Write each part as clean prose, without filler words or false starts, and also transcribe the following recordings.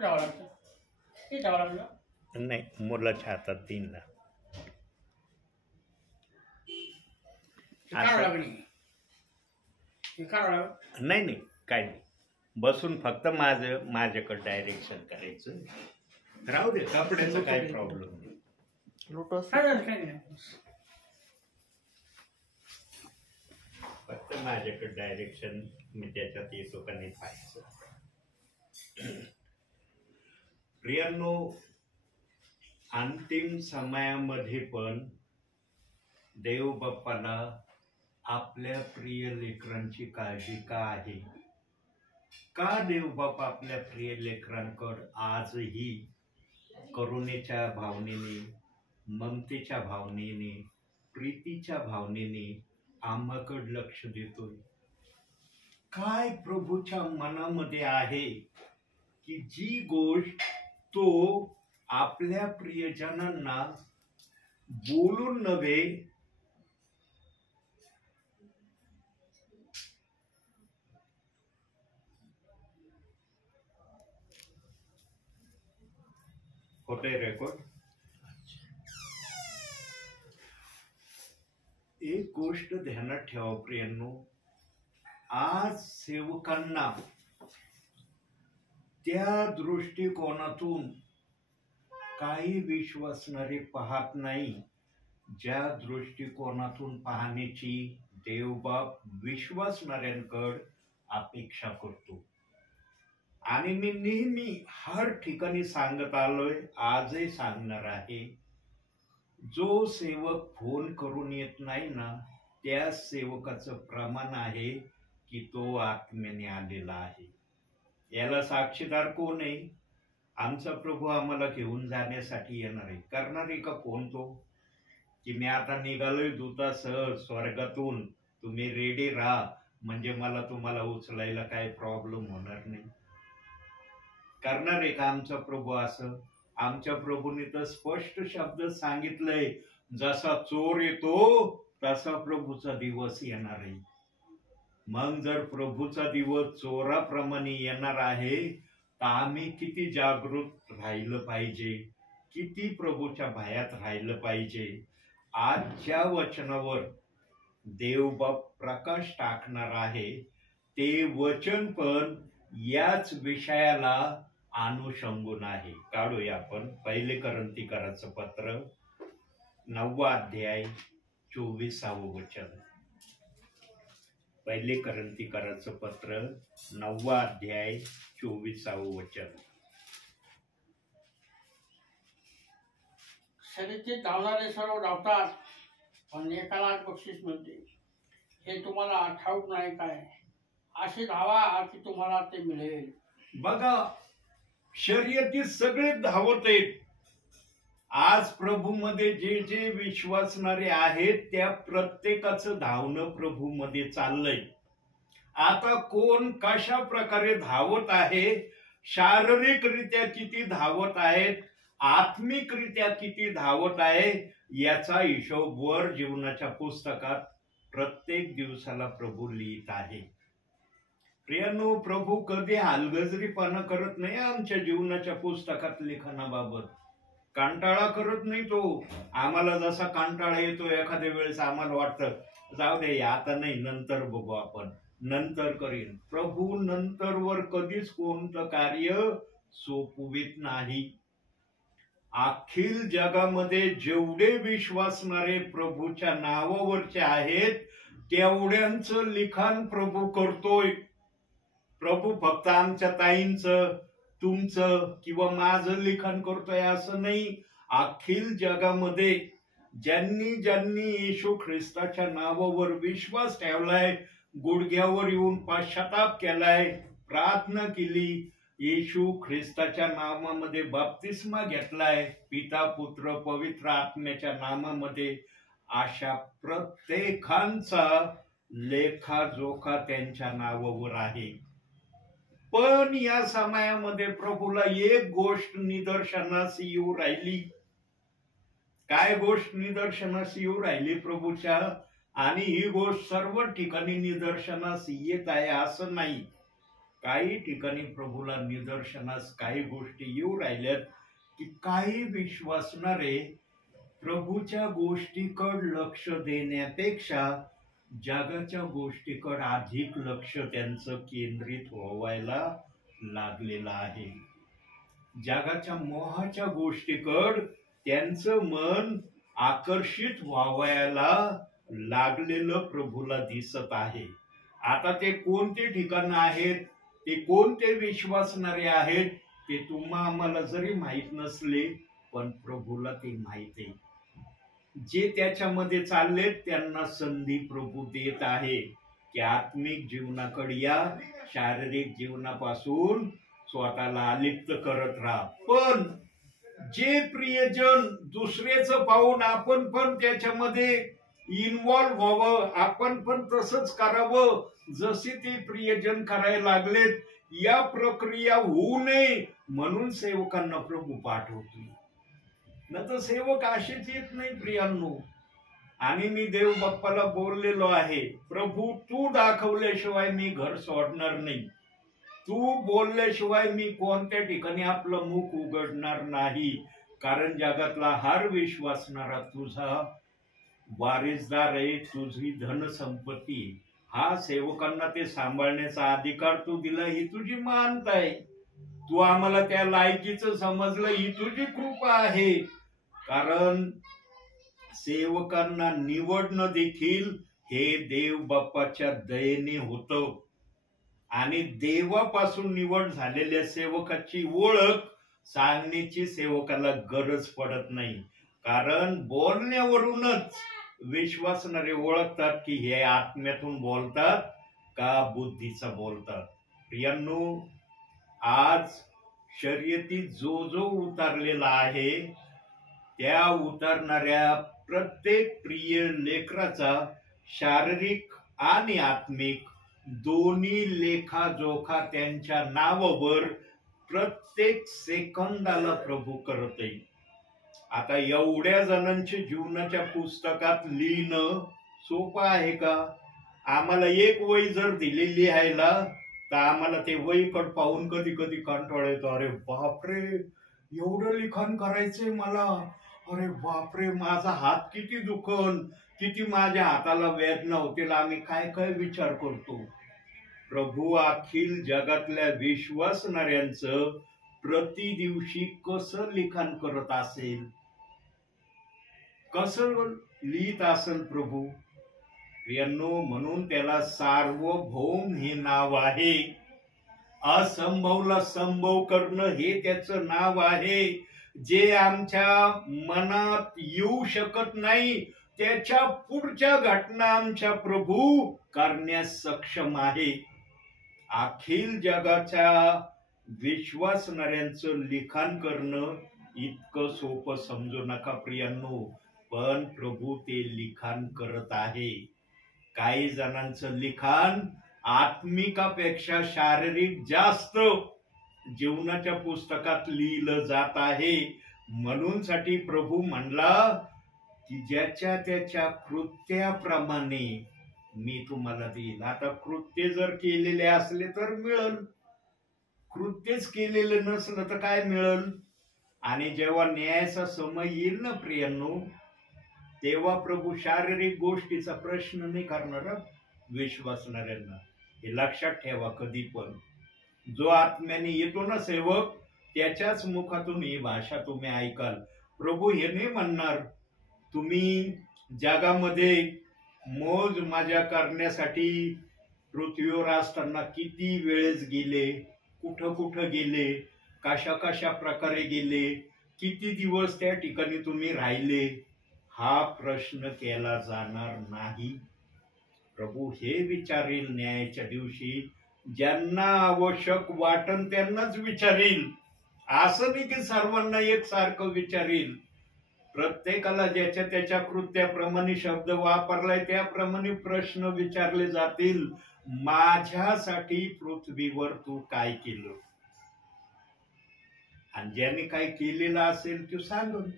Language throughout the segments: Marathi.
कुठे जावं लागतं? ते जावं लागलं. नाही, मुलाच्या हातात देईन ना. काढावं लागली. काढावं लागलं. नाही नाही, काय नाही, बसून फक्त माझ्याकडे डायरेक्शन करायचं. राहू दे, कपड्याचं काही प्रॉब्लेम नाही. काय नाही. फक्त माझ्याकडे डायरेक्शन मी त्याच्यात येतो का नाही पाहायचं. प्रियांनो, अंतिम समयामध्ये पण देव बाप्पाला आपल्या प्रिय लेकरांची काळजी का आहे? का देव बाप्पा आपल्या प्रिय लेकरांकडे आजही करुणेच्या भावनेने, ममतेच्या भावनेने, प्रीतीच्या भावनेने आम्हाकडे लक्ष देतोय? काय प्रभूच्या मनामध्ये आहे की जी गोष्ट तो आपल्या प्रियजनांना बोलून नव्हे, होतंय रेकॉर्ड? एक गोष्ट ध्यानात ठेवा प्रियांनो, आज सेवकांना त्या दृष्टिकोनातून काही विश्वासणारे पाहत नाही ज्या दृष्टिकोनातून पाहण्याची देवबाप विश्वासणाऱ्यांकडे अपेक्षा करतो. आणि मी नेहमी हर ठिकाणी सांगत आलोय, आजही सांगणार आहे, जो सेवक फोन करून येत नाही ना, त्या सेवकाचं प्रमाण आहे की तो आत्म्याने आलेला आहे. याला साक्षीदार कोण आहे? आमचा प्रभू आम्हाला घेऊन जाण्यासाठी येणार आहे. करणार आहे का फोन तो की मी आता निघालोय दूतासह स्वर्गातून, तुम्ही रेडी राहा, म्हणजे मला तुम्हाला उचलायला काही प्रॉब्लेम होणार नाही? करणार आहे का आमचा प्रभू असं? आमच्या प्रभूने तर स्पष्ट शब्द सांगितलंय, जसा चोर येतो तसा प्रभूचा दिवस येणार आहे. मग जर प्रभूचा दिवस चोराप्रमाणे येणार आहे तर आम्ही किती जागृत राहिलं पाहिजे, किती प्रभूच्या भयात राहिलं पाहिजे. आजच्या वचनावर देवबाप प्रकाश टाकणार आहे. ते वचन पण याच विषयाला अनुषंगून आहे. काढूया आपण पहिले करंथीकराचं पत्र 9 अध्याय 24 वचन. पहिले करंथीकराचं पत्र 9 अध्याय 24 वचन. शर्यतीत धावणारे सर्व धावतात, पण एकाला बक्षीस मिळते. हे तुम्हाला ठाऊक नाही काय? असे धावा की तुम्हाला ते मिळेल. बघा, शर्यतीत सगळे धावत आहेत. आज प्रभूमध्ये जे जे विश्वासणारे आहेत त्या प्रत्येकाचं धावणं प्रभूमध्ये चाललंय. आता कोण कशा प्रकारे धावत आहे, शारीरिकरित्या किती धावत आहेत, आत्मिकरित्या किती धावत आहे, याचा हिशोब वर जीवनाच्या पुस्तकात प्रत्येक दिवसाला प्रभू लिहित आहे. प्रियांनो, प्रभू कधी हलगर्जीपणा करत नाही. आमच्या जीवनाच्या पुस्तकात लेखनाबाबत कंटाळा करत नाही तो. आम्हाला जसा कंटाळा येतो एखाद्या वेळेस आम्हाला वाटतं जाऊ दे आता नाही, नंतर बघू, आपण नंतर करीन. प्रभू नंतरवर कधीच कोणतं कार्य सोपवित नाही. अखिल जगामध्ये जेवढे विश्वासणारे प्रभूच्या नावावरचे आहेत तेवढ्यांचं लिखाण प्रभू करतोय. प्रभू फक्त आमच्या ताईंचं, तुमचं किंवा माझं लिखाण करतोय असं नाही. अखिल जगामध्ये ज्यांनी ज्यांनी येशू ख्रिस्ताच्या नावावर विश्वास ठेवलाय, गुडघ्यावर येऊन पश्चाताप केलाय, प्रार्थना केली, येशू ख्रिस्ताच्या नावामध्ये बप्तिस्मा घेतलाय, पिता पुत्र पवित्र आत्म्याच्या नावामध्ये, अशा प्रत्येकांचा लेखाजोखा त्यांच्या नावावर आहे. पण या समयामध्ये प्रभूला एक गोष्ट निदर्शनास येऊ राहिली. काय गोष्ट निदर्शनास येऊ राहिली प्रभूच्या? आणि ही गोष्ट सर्व ठिकाणी निदर्शनास येत आहे असं नाही. काही ठिकाणी प्रभूला निदर्शनास काही गोष्टी येऊ राहिल्यात की काही विश्वासणारे प्रभूच्या गोष्टीकड लक्ष देण्यापेक्षा जगाच्या गोष्टीकड अधिक लक्ष त्यांचं केंद्रित व्हायला लागलेलं आहे. जगाच्या मोहाच्या गोष्टीकड त्यांचं मन आकर्षित व्हावयाला लागलेलं प्रभूला दिसत आहे. आता ते कोणते ठिकाण आहेत, ते कोणते विश्वासणारे आहेत, ते तुम्हा आम्हाला जरी माहित नसले पण प्रभूला ते माहित आहे. जे त्याच्यामध्ये चाललेत त्यांना संधी प्रभू देत आहे की आत्मिक जीवनाकडे या, शारीरिक जीवनापासून स्वतःला अलिप्त करत राहा. पण जे प्रियजन दुसऱ्याचं पाहून आपण पण त्याच्यामध्ये इन्व्हॉल्व व्हावं, आपण पण तसंच करावं जसे ते प्रियजन करायला लागलेत, या प्रक्रिया होऊ नये म्हणून सेवकांना प्रभू पाठवतो. न तर सेवक असेच येत नाही प्रियांनो. आणि मी देव बाप्पाला बोललेलो आहे, प्रभू तू दाखवल्याशिवाय मी घर सोडणार नाही, तू बोलल्याशिवाय मी कोणत्या ठिकाणी आपलं मुख उघडणार नाही. कारण जगातला हर विश्वासणारा तुझा वारिसदार आहे, तुझी धनसंपत्ती. हा सेवकांना ते सांभाळण्याचा अधिकार तू दिला, ही तुझी मानता आहे. तू आम्हाला त्या लायकीचं समजलं, ही तुझी कृपा आहे. कारण सेवकांना निवडणं देखील हे देव बाप्पाच्या दयेने होतं. आणि देवापासून निवड झालेल्या सेवकाची ओळख सांगण्याची सेवकाला गरज पडत नाही. कारण बोलण्यावरूनच विश्वासणारे ओळखतात की हे आत्म्यातून बोलतात का बुद्धीचा बोलतात. प्रियांनो, आज शर्यतीत जो जो उतारलेला आहे त्या उतरणाऱ्या प्रत्येक प्रिय लेकराचा शारीरिक आणि आत्मिक दोन्ही लेखाजोखा त्यांच्या नावावर प्रत्येक सेकंदाला प्रभू करत आहे. आता एवढ्या जणांच्या जीवनाच्या पुस्तकात लिहिणं सोपं आहे का? आम्हाला एक वही जर दिली लिहायला तर आम्हाला ते वहीकड पाहून कधी कधी कंटाळा येतो. अरे बापरे, एवढं लिखाण करायचंय मला, अरे बापरे माझा हात किती दुखन, किती माझ्या हाताला वेदना होतील, आम्ही काय काय विचार करतो. प्रभू अखिल जगातल्या विश्वासणाऱ्यांचं प्रति दिवशी कसं लिखाण करत असेल, कसं लिहित असेल प्रभू. प्रियांनो, म्हणून त्याला सार्वभौम हे नाव आहे. असंभवला संभव करणं हे त्याचं नाव आहे. जे आमच्या मनात येऊ शकत नाही त्याच्या पुढच्या घटना आमच्या प्रभू करण्यास सक्षम आहे. अखिल जगाच्या विश्वासणाऱ्यांचं लिखाण करणं इतकं सोपं समजू नका प्रियांनो, पण प्रभू ते लिखाण करत आहे. काही जणांचं लिखाण आत्मिकापेक्षा शारीरिक जास्त जीवनाच्या पुस्तकात लिहिलं जात आहे. म्हणून साठी प्रभू म्हणला की ज्याच्या त्याच्या कृत्याप्रमाणे मी तुम्हाला देईल. आता कृत्य जर केलेले असले तर मिळेल, कृत्यच केलेलं नसलं तर काय मिळेल. आणि जेव्हा न्यायाचा समय येईल ना प्रियांनो, तेव्हा प्रभू शारीरिक गोष्टीचा प्रश्न नाही करणार विश्वासणाऱ्यांना. हे लक्षात ठेवा. कधी पण जो आत्म्याने येतो ना सेवक, त्याच्याच मुखातून ही भाषा तुम्ही ऐकाल. प्रभू हे नाही म्हणणार तुम्ही जगामध्ये मौज मजा करण्यासाठी पृथ्वीवर असताना किती वेळेस गेले, कुठं कुठं गेले, कशा कशा प्रकारे गेले, किती दिवस त्या ठिकाणी तुम्ही राहिले, हा प्रश्न केला जाणार नाही. प्रभू हे विचारेल न्यायाच्या दिवशी. ज्यांना आवश्यक वाटन त्यांनाच विचारेल, असं नाही की सर्वांना एकसारखं विचारेल. प्रत्येकाला ज्याच्या त्याच्या कृत्याप्रमाणे शब्द वापरलाय त्याप्रमाणे प्रश्न विचारले जातील. माझ्यासाठी पृथ्वीवर तू काय केलं, आणि ज्याने काय केलेलं असेल ते सांगून.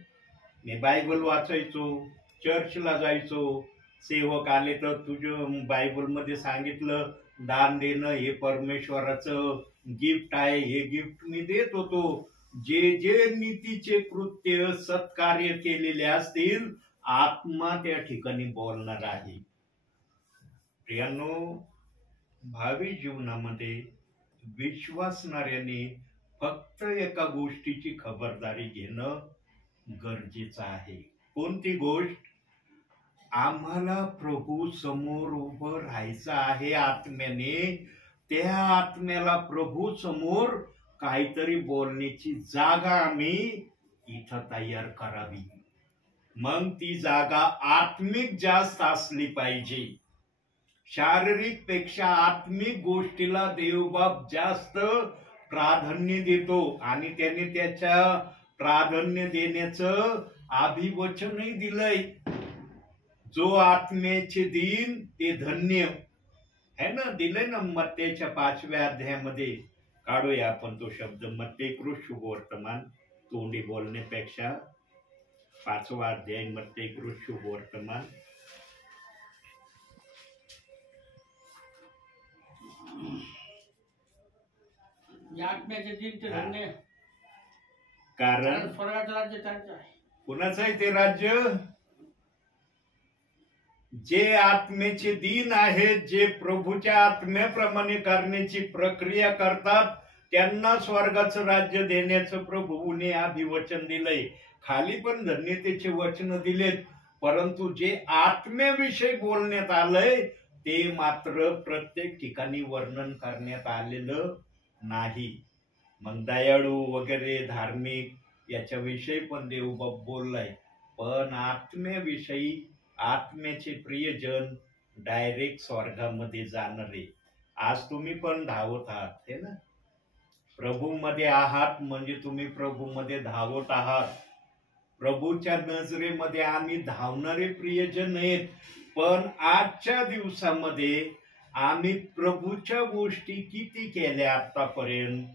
मी बायबल वाचायचो, चर्चला जायचो, सेवक आले तर तुझ्या बायबल मध्ये सांगितलं दान देणं हे परमेश्वराचं गिफ्ट आहे, हे गिफ्ट मी देत होतो. जे जे नीतीचे कृत्य सत्कार्य केलेले असतील, आत्मा त्या ठिकाणी बोलणार आहे. प्रियांनो, भावी जीवनामध्ये विश्वासणाऱ्याने फक्त एका गोष्टीची खबरदारी घेणं गरजेचं आहे. कोणती गोष्ट? आम्हाला प्रभू समोर उभं राहायचं आहे आत्म्याने. त्या आत्म्याला प्रभू समोर काहीतरी बोलण्याची जागा आम्ही इथं तयार करावी. मग ती जागा आत्मिक जास्त असली पाहिजे. शारीरिक पेक्षा आत्मिक गोष्टीला देवबाप जास्त प्राधान्य देतो आणि त्याने त्याच्या प्राधान्य देण्याचं अभिवचनही दिलंय. जो आत्म्याचे दिन ते धन्य है ना, दिलंय ना. मत्तेच्या 5व्या अध्यायामध्ये काढूया आपण तो शब्द. मत्तेकृत शुभवर्तमान, तोंडी बोलण्यापेक्षा 5वा अध्याय मत्तेकृत शुभवर्तमान. या आत्म्याचे दिन ते धन्य, कारण स्वर्गाचं राज्य त्यांचं आहे. कुणाचं आहे ते राज्य? जे आत्म्याचे दिन आहेत, जे प्रभूच्या आत्म्याप्रमाणे करण्याची प्रक्रिया करतात, त्यांना स्वर्गाचं राज्य देण्याचं प्रभूने अभिवचन दिलंय. खाली पण धन्यतेचे वचन दिलेत, परंतु जे आत्म्याविषयी बोलण्यात आलंय ते मात्र प्रत्येक ठिकाणी वर्णन करण्यात आलेलं नाही. मग दयाळू वगैरे धार्मिक याच्याविषयी पण देवबाप बोललाय, पण आत्म्याविषयी आत्म्याचे प्रियजन डायरेक्ट स्वर्गामध्ये जाणारे. आज तुम्ही पण धावत आहात हे ना, प्रभूमध्ये आहात म्हणजे तुम्ही प्रभूमध्ये धावत आहात. प्रभूच्या नजरेमध्ये आम्ही धावणारे प्रियजन आहेत. पण आजच्या दिवसामध्ये आम्ही प्रभूच्या गोष्टी किती केल्या आतापर्यंत?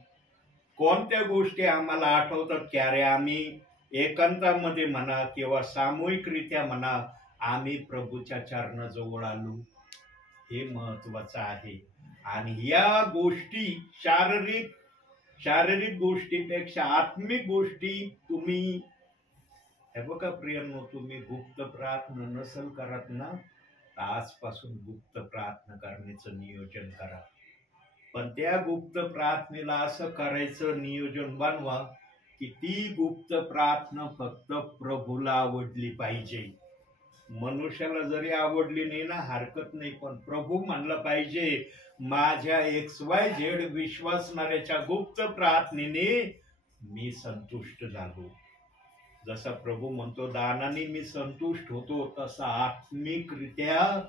कोणत्या गोष्टी आम्हाला आठवतात की अरे आम्ही एकांतामध्ये म्हणा किंवा सामूहिकरित्या म्हणा आम्ही प्रभूच्या चरणाजवळ आलो? हे महत्वाचं आहे. आणि या गोष्टी शारीरिक गोष्टीपेक्षा आत्मिक गोष्टी तुम्ही हे बघा प्रियांनो, तुम्ही गुप्त प्रार्थना नसल करत ना, आजपासून गुप्त प्रार्थना करण्याचं नियोजन करा. पण त्या गुप्त प्रार्थनेला असं करायचं नियोजन बनवा की ती गुप्त प्रार्थना फक्त प्रभूला आवडली पाहिजे. मनुष्याला जरी आवडली नाही ना हरकत नाही, पण प्रभू म्हणलं पाहिजे माझ्या XYZ विश्वासणाऱ्याच्या गुप्त प्रार्थनेने मी संतुष्ट झालो. जसा प्रभू म्हणतो दानाने मी संतुष्ट होतो, तसा आत्मिकरित्या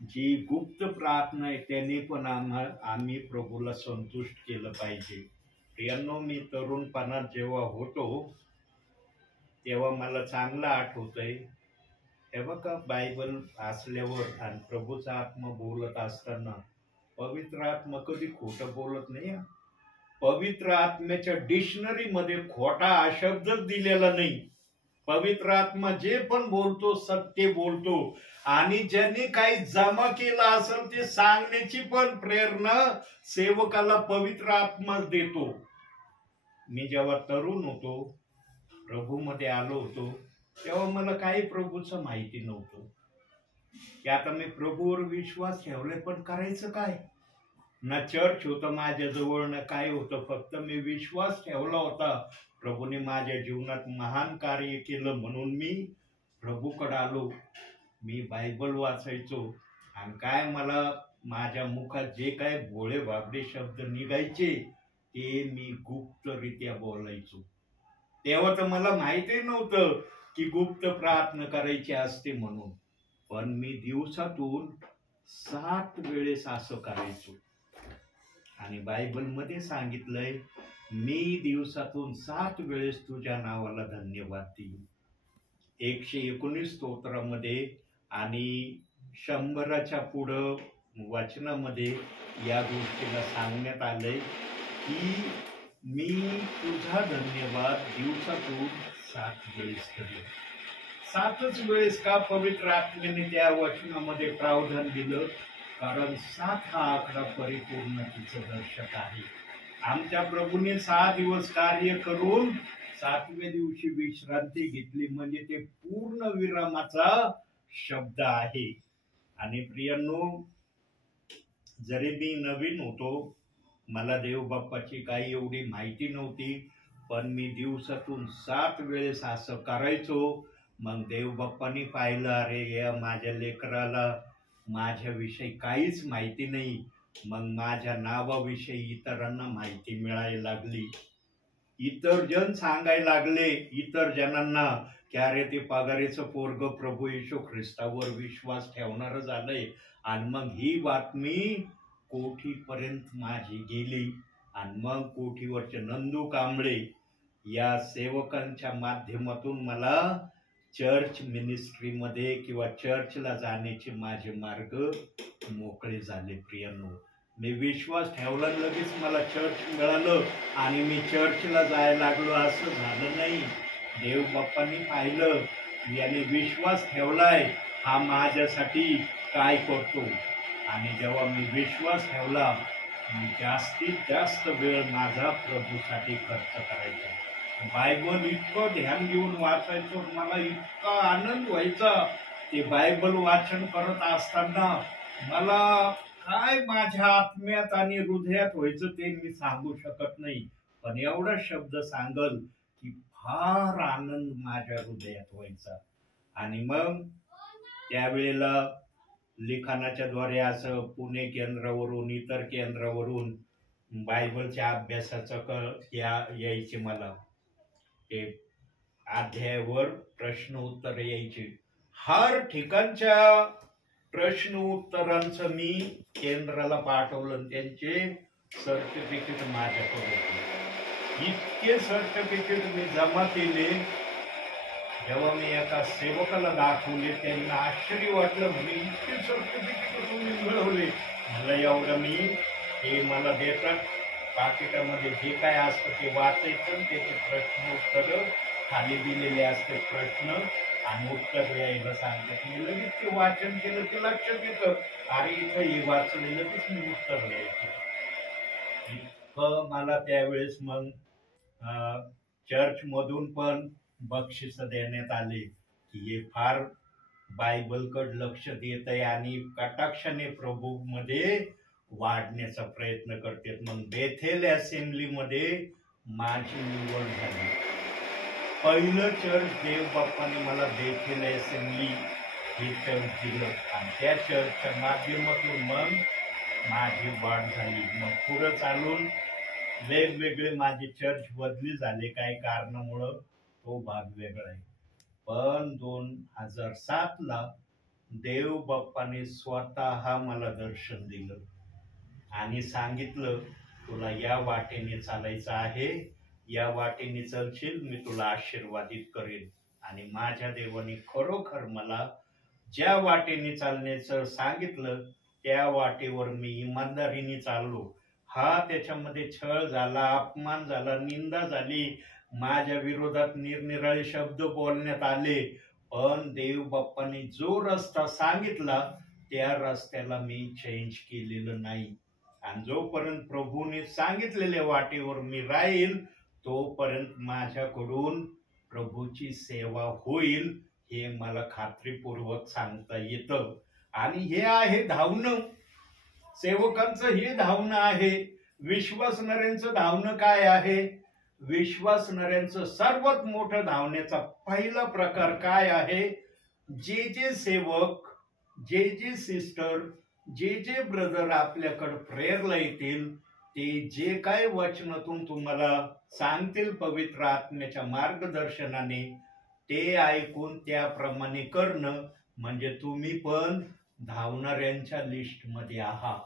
जी गुप्त प्रार्थना आहे त्याने पण आम्ही प्रभूला संतुष्ट केलं पाहिजे. प्रियांनो, मी तरुणपणात जेव्हा होतो तेव्हा मला चांगलं आठवतंय, हे बघा बायबल असल्यावर आणि प्रभूचा आत्मा बोलत असताना पवित्र आत्मा कधी खोटं बोलत नाही. पवित्र आत्म्याच्या डिक्शनरी मध्ये खोटा हा शब्दच दिलेला नाही. पवित्र आत्मा जे पण बोलतो सत्य बोलतो आणि ज्यांनी काही जमा केलं असेल ते सांगण्याची पण प्रेरणा सेवकाला पवित्र आत्माच देतो. मी जेव्हा तरुण होतो, प्रभूमध्ये आलो होतो, तेव्हा मला काही प्रभूचं माहिती नव्हतं की आता मी प्रभूवर विश्वास ठेवले, पण करायचं काय? ना चर्च होतं माझ्याजवळ ना काय होतं, फक्त मी विश्वास ठेवला होता. प्रभूने माझ्या जीवनात महान कार्य केलं म्हणून मी प्रभूकडे आलो. मी बायबल वाचायचो आणि काय मला माझ्या मुखात जे काय भोळे भाबडे शब्द निघायचे ते मी गुप्तरित्या बोलायचो. तेव्हा तर मला माहिती नव्हतं की गुप्त प्रार्थना करायची असते म्हणून, पण मी दिवसातून 7 वेळेस असं करायचो. आणि बायबलमध्ये सांगितलंय मी दिवसातून 7 वेळेस तुझ्या नावाला धन्यवाद देईन. 119 स्तोत्रामध्ये आणि 100च्या पुढं वचनामध्ये या गोष्टीला सांगण्यात आलंय की मी तुझा धन्यवाद दिवसातून 7 वेळेस करेन. 7च वेळेस का? पवित्र आत्म्याने त्या वचनामध्ये प्रावधान दिलं, कारण 7 हा आकडा परिपूर्णतेचं दर्शक आहे. आमच्या प्रभूने 6 दिवस कार्य करून 7व्या दिवशी विश्रांती घेतली, म्हणजे ते पूर्ण विरामाचा शब्द आहे. आणि प्रियांनो, जरी मी नवीन होतो, मला देवबाप्पाची काही एवढी माहिती नव्हती, पण मी दिवसातून 7 वेळेस असं करायचो. मग देवबाप्पानी पाहिलं, अरे या माझ्या लेकराला माझ्याविषयी काहीच माहिती नाही. मग माझ्या नावाविषयी इतरांना माहिती मिळायला लागली. इतर जण सांगायला लागले इतर जणांना की अरे ते पगारीचं पोरग प्रभू येशू ख्रिस्तावर विश्वास ठेवणार झालंय. आणि मग ही बातमी कोठीपर्यंत माझी गेली. आणि मग कोठीवरचे नंदू कांबळे या सेवकांच्या माध्यमातून मला चर्च मिनिस्ट्रीमध्ये किंवा चर्चला जाण्याचे माझे मार्ग मोकळे झाले. प्रियांनो, मी विश्वास ठेवला, लगेच मला चर्च मिळालं आणि मी चर्चला जायला लागलो असं झालं नाही. देवबाप्पांनी पाहिलं याने विश्वास ठेवलाय, हा माझ्यासाठी काय करतो. आणि जेव्हा मी विश्वास ठेवला, मी जास्तीत जास्त वेळ माझा प्रभूसाठी खर्च करायचा. बायबल इतकं ध्यान देऊन वाचायचो, मला इतका आनंद व्हायचा. ते बायबल वाचन करत असताना मला काय माझ्या आत्म्यात आणि हृदयात व्हायचं ते मी सांगू शकत नाही. पण एवढा शब्द सांगल की फार आनंद माझ्या हृदयात व्हायचा. आणि मग त्यावेळेला लिखाणाच्या द्वारे असं पुणे केंद्रावरून इतर केंद्रावरून बायबलच्या अभ्यासाचं यायचे. मला ते अध्यायावर प्रश्न उत्तर यायचे. हर ठिकाणच्या प्रश्न उत्तरांचं मी केंद्राला पाठवलं. त्यांचे सर्टिफिकेट माझ्याकडे होते. इतके सर्टिफिकेट मी जमा केले. जेव्हा मी एका सेवकाला दाखवले, त्यांना आश्चर्य वाटलं, म्हणजे इतके सर्टिफिकेट तुम्ही मिळवले. मला एवढं मी हे मला देतात पाकिटामध्ये जे काय असतं ते वाचायचं, त्याचे प्रश्न उत्तर खाली दिलेले असते प्रश्न आणि उत्तर यायला सांगतात. मी लगेच ते वाचन केलं की लक्षात येतं, अरे इथं हे वाचलं, लगेच मी उत्तर द्यायचं. इतकं मला त्यावेळेस मग चर्च मधून पण बक्षीस देण्यात आले की हे फार बायबलकडे लक्ष देत आहे आणि कटाक्षाने प्रभू मध्ये वाढण्याचा प्रयत्न करतात. मग बेथेल असेंब्लीमध्ये माझी निवड झाली. पहिलं चर्च देवबाप्पाने मला बेथेल असेंब्ली हे चर्च दिलं आणि त्या चर्चच्या माध्यमातून मग माझी वाढ झाली. मग पुढं चालून वेगवेगळे माझे चर्च बदली झाले काही कारणामुळं, तो भाग वेगळा आहे. पण 2007ला देवबाप्पाने स्वतः मला दर्शन दिलं आणि सांगितलं, तुला या वाटेने चालायचं आहे, या वाटेने चलशील, मी तुला आशीर्वादित करेन. आणि माझ्या देवाने खरोखर मला ज्या वाटेने चालण्याचं सांगितलं त्या वाटेवर मी इमानदारीने चाललो. हा त्याच्यामध्ये छळ झाला, अपमान झाला, निंदा झाली, माझ्या विरोधात निरनिराळे शब्द बोलण्यात आले, पण देवबाप्पाने जो रस्ता सांगितला त्या रस्त्याला मी चेंज केलेलं नाही. आणि जोपर्यंत प्रभूने सांगितलेल्या वाटेवर मी राहील तोपर्यंत माझ्याकडून प्रभूची सेवा होईल, हे मला खात्रीपूर्वक सांगता येतं. आणि हे आहे धावणं, सेवकांचं हे धावणं आहे. विश्वासणाऱ्यांचं धावणं काय आहे? विश्वासणाऱ्यांचं सर्वात मोठं धावण्याचा पहिला प्रकार काय आहे? जे जे सेवक, जे जे सिस्टर, जे जे ब्रदर आपल्याकडे प्रेयरला येतील, ते जे काय वचनातून तुम्हाला सांगतील पवित्र आत्म्याच्या मार्गदर्शनाने, ते ऐकून त्याप्रमाणे करणं, म्हणजे तुम्ही पण धावणाऱ्यांच्या लिस्टमध्ये आहात.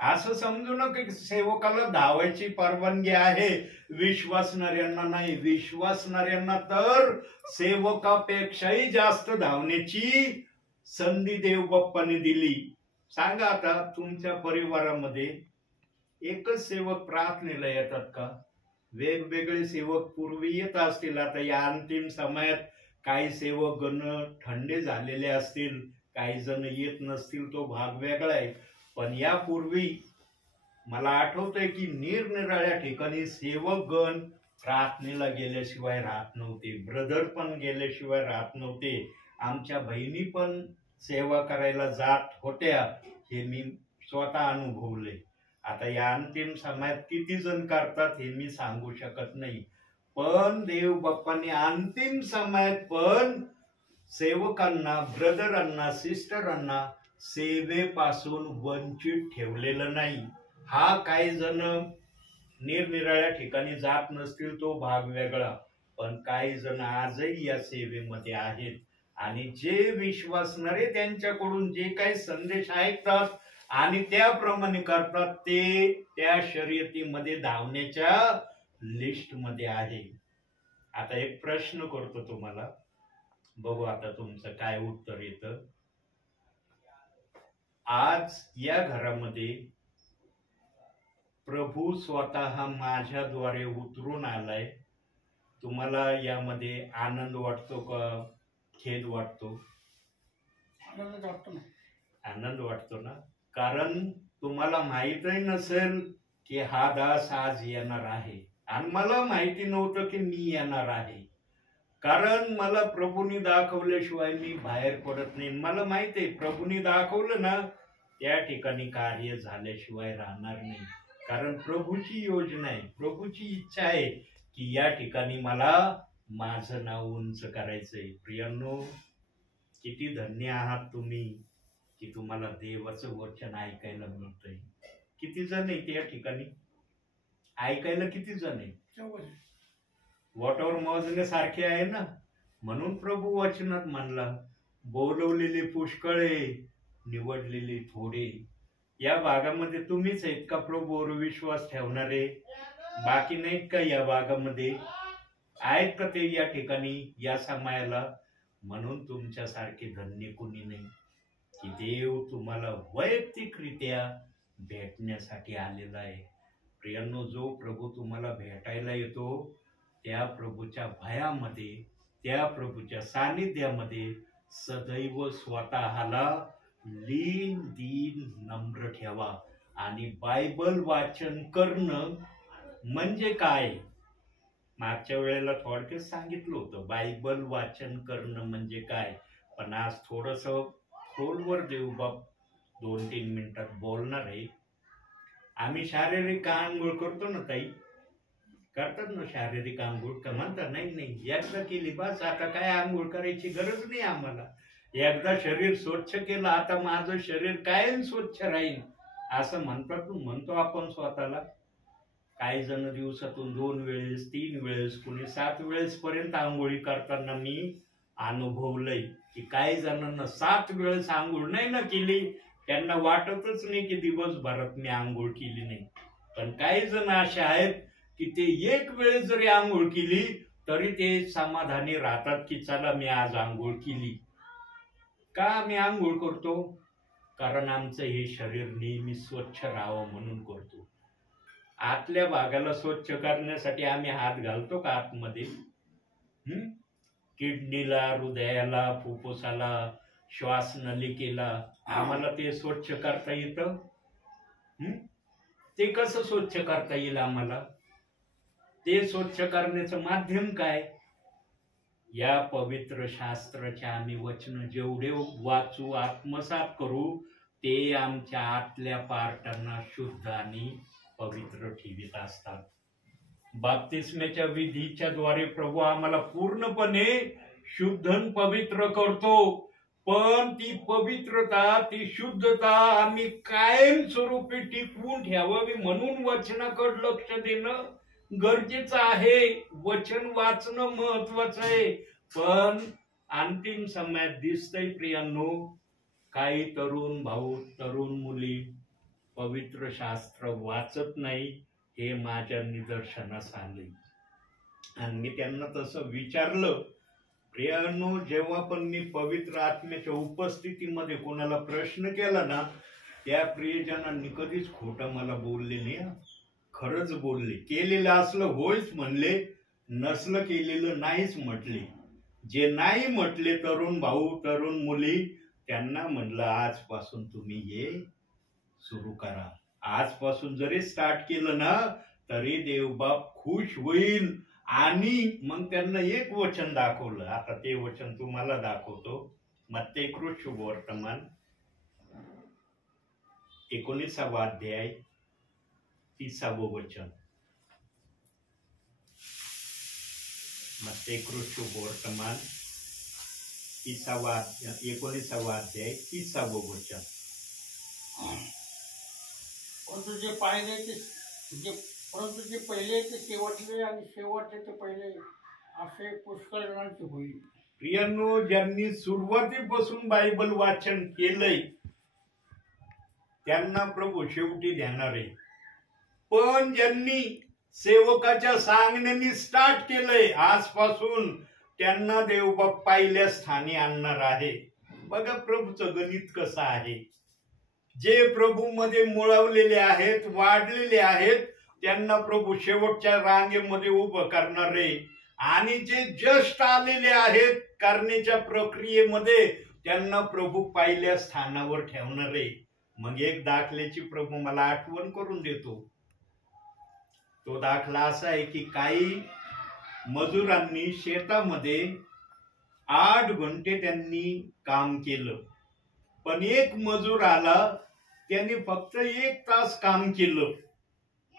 असं समजू नका की सेवकाला धावायची परवानगी आहे, विश्वासणाऱ्यांना नाही. विश्वासणाऱ्यांना तर सेवकापेक्षाही जास्त धावण्याची संधी देवबाप्पाने दिली. सांगा आता, तुमच्या परिवारामध्ये एकच सेवक प्रार्थनेला येतात का? वेगवेगळे सेवक पूर्वी येत असतील. आता या अंतिम समयात काही सेवक गण ठंडे झालेले असतील, काही जण येत नसतील तो भाग वेगळा आहे. पण यापूर्वी मला आठवतंय की निरनिराळ्या ठिकाणी सेवक गण प्रार्थनेला गेल्याशिवाय राहत नव्हते, ब्रदर पण गेल्याशिवाय राहत नव्हते, आमच्या बहिणी पण सेवा करायला जात होत्या, हे मी स्वतः अनुभवले. आता या अंतिम समयात किती जण करतात हे मी सांगू शकत नाही, पण देव बाप्पाने अंतिम समयात पण सेवकांना, ब्रदरांना, सिस्टरांना सेवेपासून वंचित ठेवलेलं नाही. हा काही जण निरनिराळ्या ठिकाणी जात नसतील तो भाग वेगळा, पण काही जण आजही या सेवेमध्ये आहेत आणि जे विश्वासणारे त्यांच्याकडून जे काही संदेश ऐकतात आणि त्याप्रमाणे करतात ते त्या शर्यतीमध्ये धावण्याच्या लिस्टमध्ये आहे. आता एक प्रश्न करतो तुम्हाला, बघू आता तुमचं काय उत्तर येतं. आज या घरामध्ये प्रभू स्वतः माझ्याद्वारे उतरून आलाय, तुम्हाला यामध्ये आनंद वाटतो का खेद वाटतो? आनंद वाटतो ना. आनंद वाटतो ना, कारण तुम्हाला माहीतही नसेल की हा दास आज येणार आहे आणि मला माहिती नव्हतं की मी येणार आहे, कारण मला प्रभूंनी दाखवल्याशिवाय मी बाहेर पडत नाही. मला माहिती आहे प्रभूंनी दाखवलं ना त्या ठिकाणी कार्य झाल्याशिवाय राहणार नाही, कारण प्रभूची योजना आहे, प्रभूची इच्छा आहे की या ठिकाणी मला माझं नाव उंच करायचंय. प्रियांनो, किती धन्य आहात तुम्ही की तुम्हाला देवाचं वचन ऐकायला मिळतंय. किती जण आहे त्या ठिकाणी ऐकायला? किती जण आहे? वॉटवर मोजण्यासारखे आहे ना, म्हणून प्रभू वचनात म्हणला, बोलवलेले पुष्कळे, निवडलेले थोडे. या भागामध्ये तुम्हीच आहेत का प्रभूवर विश्वास ठेवणारे? बाकी नाहीत का या भागामध्ये? आहेत का ते या ठिकाणी या समयाला? म्हणून तुमच्यासारखे धन्य कोणी नाही की देव तुम्हाला वैयक्तिकरित्या भेटण्यासाठी आलेला आहे. प्रियांनो, जो प्रभू तुम्हाला भेटायला येतो त्या प्रभूच्या भयामध्ये, त्या प्रभूच्या सानिध्यामध्ये सदैव स्वतःला लीन दीन नम्र ठेवा. आणि बायबल वाचन करणं म्हणजे काय, मागच्या वेळेला थोडक्यात सांगितलं होतं बायबल वाचन करणं म्हणजे काय, पण आज थोडस खोलवर देवबाप 2-3 मिनिटात बोलणार आहे. आम्ही शारीरिक आंघोळ करतो ना ताई, करतात ना शारीरिक आंघोळ का? म्हणतात नाही नाही एकदा केली बस, आता काय आंघोळ करायची गरज नाही आम्हाला, एकदा शरीर स्वच्छ केलं आता माझं शरीर कायम स्वच्छ राहील असं म्हणतो आपण स्वतःला. काही जण दिवसातून 2 वेळेस 3 वेळेस कुणी 7 वेळेस पर्यंत आंघोळी करताना मी अनुभवलंय की काही जणांना 7 वेळेस आंघोळ नाही ना केली त्यांना वाटतच नाही की दिवसभरात मी आंघोळ केली नाही. पण काही जण असे आहेत की ते 1 वेळेस जरी आंघोळ केली तरी ते समाधानी राहतात की चला मी आज आंघोळ केली. का आम्ही आंघोळ करतो? कारण आमचं हे शरीर नेहमी स्वच्छ राहावं म्हणून करतो. आतल्या भागाला स्वच्छ करण्यासाठी आम्ही हात घालतो का आतमध्ये? किडनीला, हृदयाला, फुफ्फुसाला, श्वासनलिकेला आम्हाला ते स्वच्छ करता येतं? ते कसं स्वच्छ करता येईल आम्हाला? ते स्वच्छ करण्याचं माध्यम काय? या पवित्र शास्त्राचे आम्ही वचन जेवढे वाचू, आत्मसात करू, ते आमच्या आतल्या पार्टांना शुद्ध आणि पवित्र ठेवीत असतात. बाप्तिस्मेच्या विधीच्या द्वारे प्रभू आम्हाला पूर्णपणे शुद्ध आणि पवित्र करतो, पण ती पवित्रता, ती शुद्धता आम्ही कायमस्वरूपी टिकवून ठेवावी म्हणून वचनाकडे लक्ष देणं गरजेचं आहे. वचन वाचणं महत्वाचं आहे. पण अंतिम समयात दिसतंय प्रियांनो, काही तरुण भाऊ, तरुण मुली पवित्र शास्त्र वाचत नाही, हे माझ्या निदर्शनास आले. आणि मी त्यांना तसं विचारलं. प्रियांनो, जेव्हा पण मी पवित्र आत्म्याच्या उपस्थितीमध्ये कोणाला प्रश्न केला ना, त्या प्रियजनांनी कधीच खोटं मला बोलले नाही, खरंच बोलले. केलेलं असलं होयच म्हणले, नसलं केलेलं नाहीच म्हटले. जे नाही म्हटले तरुण भाऊ, तरुण मुली, त्यांना म्हणलं आजपासून तुम्ही हे सुरू करा. आजपासून जरी स्टार्ट केलं ना तरी देवबाप खुश होईल. आणि मग त्यांना एक वचन दाखवलं. आता ते वचन तुम्हाला दाखवतो. मत्ते कृत शुभवर्तमान 19वा अध्याय 30वे वचन. मत्ते कृत शुभवर्तमान 19वा अध्याय 30वे वचन. परंतु जे पहिले ते शेवटले आणि शेवटचे ते पहिले असे पुष्कळ जणांचे होईल. प्रियांनो, ज्यांनी सुरुवातीपासून बायबल वाचन केलंय त्यांना प्रभू शेवटी देणार आहे. पण ज्यांनी सेवकाच्या सांगण्याने स्टार्ट केलंय आजपासून त्यांना देवबाप पहिल्या स्थानी आणणार आहे. बघा प्रभूचं गणित कसं आहे. जे प्रभू मध्ये मुळवलेले आहेत, वाढलेले आहेत, त्यांना प्रभू शेवटच्या रांगेमध्ये उभं करणार आहे. आणि जे जस्ट आलेले आहेत करण्याच्या प्रक्रियेमध्ये त्यांना प्रभू पहिल्या स्थानावर ठेवणार आहे. मग एक दाखल्याची प्रभू मला आठवण करून देतो. तो दाखला असा आहे की काही मजुरांनी शेतामध्ये 8 घंटे त्यांनी काम केलं. पण एक मजूर आला, त्यांनी फक्त 1 तास काम केलं.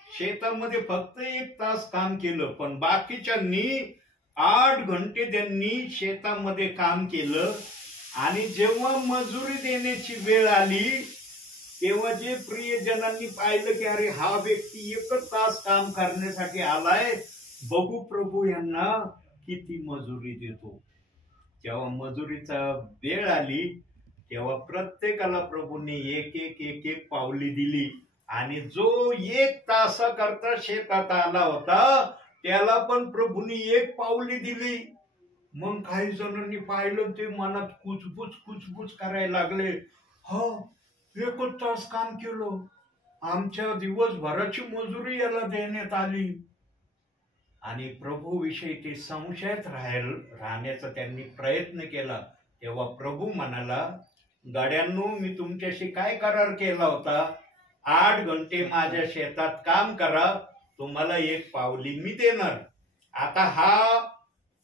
शेतामध्ये फक्त 1 तास काम केलं. पण बाकीच्यांनी 8 घंटे त्यांनी शेतामध्ये काम केलं. आणि जेव्हा मजुरी देण्याची वेळ आली तेव्हा जे प्रियजनांनी पाहिलं की अरे हा व्यक्ती 1 तास काम करण्यासाठी आलाय, बघू प्रभू यांना किती मजुरी देतो. जेव्हा मजुरीचा वेळ आली तेव्हा प्रत्येकाला प्रभूने एक एक पावली दिली. आणि जो 1 तासाकरता शेतात आला होता त्याला पण प्रभूने 1 पावली दिली. मग काही जणांनी पाहिलं ते मनात कुचबुच करायला लागले. हो, 1 तास काम केलं, आमच्या दिवसभराची मजुरी याला देण्यात आली. आणि प्रभू विषयी ते संशयात राहण्याचा त्यांनी प्रयत्न केला. तेव्हा प्रभू म्हणाला, गड्यांनो, मी तुमच्याशी काय करार केला होता? 8 घंटे माझ्या शेतात काम करा, तुम्हाला 1 पावली मी देणार. आता हा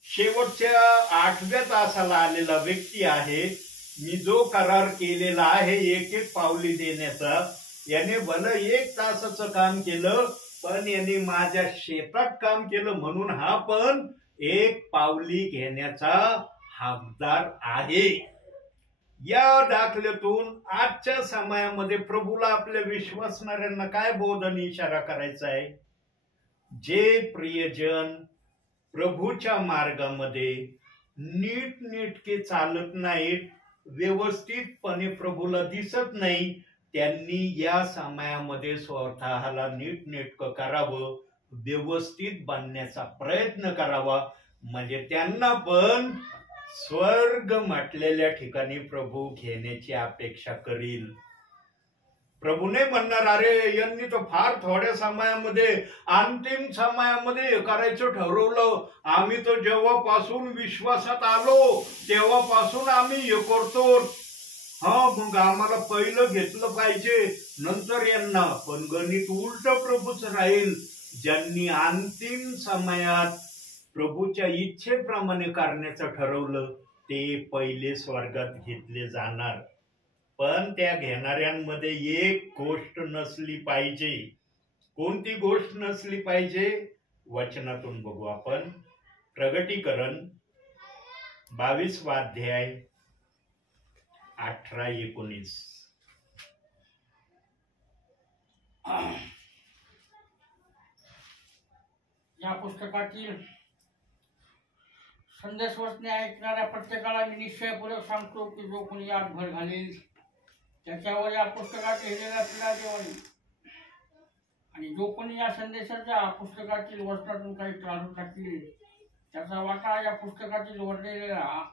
शेवटच्या 8व्या तासाला आलेला व्यक्ती आहे. मी जो करार केलेला आहे 1 पावली देण्याचा, याने भलं 1 तासाचं काम केलं, पण याने माझ्या शेतात काम केलं म्हणून हा पण 1 पावली घेण्याचा हकदार आहे. या दाखल्यातून आजच्या समयामध्ये प्रभूला आपल्या विश्वासणाऱ्यांना काय बोध आणि इशारा करायचा आहे? जे प्रियजन प्रभूच्या मार्गामध्ये नीटनेटके चालत नाहीत, व्यवस्थितपणे प्रभूला दिसत नाही, त्यांनी या समयामध्ये स्वतःला नीटनेटकं करावं, व्यवस्थित बनण्याचा प्रयत्न करावा. म्हणजे त्यांना पण स्वर्ग म्हटलेल्या ठिकाणी प्रभू घेण्याची अपेक्षा करील. प्रभू नाही म्हणणार अरे यांनी तर फार थोड्या समयामध्ये, अंतिम समयामध्ये करायचं ठरवलं, आम्ही तर जेव्हापासून विश्वासात आलो तेव्हापासून आम्ही हे करतो, हा मग आम्हाला पहिलं घेतलं पाहिजे नंतर यांना. पण गणित उलट प्रभूच राहील. ज्यांनी अंतिम समयात प्रभूच्या इच्छेप्रमाणे करण्याचं ठरवलं ते पहिले स्वर्गात घेतले जाणार. पण त्या घेणाऱ्यांमध्ये एक गोष्ट नसली पाहिजे. कोणती गोष्ट नसली पाहिजे? वचनातून बघू आपण. प्रगटीकरण 22वा अध्याय 18-19. या पुस्तकातील संदेश वचने ऐकणाऱ्या प्रत्येकाला मी निश्चयपूर्वक सांगतो की जो कोणी यात भर घालेल त्याच्यावर या पुस्तकात लिहिलेल्या पिढा देवानी, आणि जो कोणी या संदेशाच्या पुस्तकातील वचनातून काही काढून टाकतील त्याचा वाटा या पुस्तकातील वर्णलेल्या